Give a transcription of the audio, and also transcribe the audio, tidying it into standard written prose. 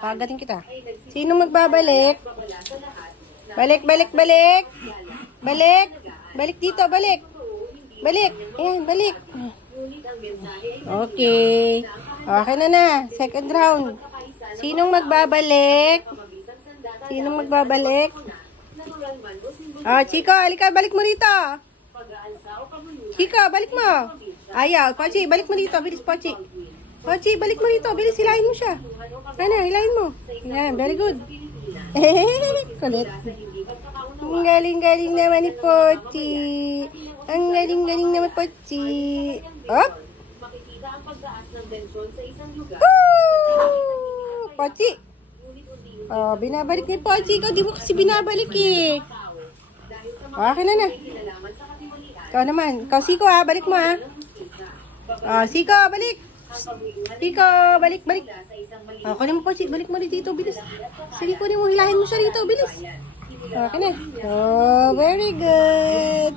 Pagaling kita. Sino magbabalik? Balik, balik, balik. Balik. Balik dito, balik. Balik. Ayan, balik. Okay. Okay na. Second round. Sinong magbabalik? Sinong magbabalik? Chico, halika, balik mo rito. Chico, balik mo. Ayaw, Pochi, balik mo dito. Bilis, Pochi. Pochi, balik mo rito. Bilis, hilahin mo siya. Ano, hilahin mo. Yan, very good. Kulit. Ang galing-galing naman ni Pochi. Ang galing-galing naman, Pochi. Up. Pochi. Binabalik ni Pochi. Ikaw, di mo kasi binabalik eh. Okay na. Ikaw naman. Ikaw, Siko balik mo Siko, balik. Siko, balik. Kunin mo Pochi. Balik mo dito, bilis. Sige, kunin mo. Hilahin mo siya dito, bilis. Okay na. Oh, very good.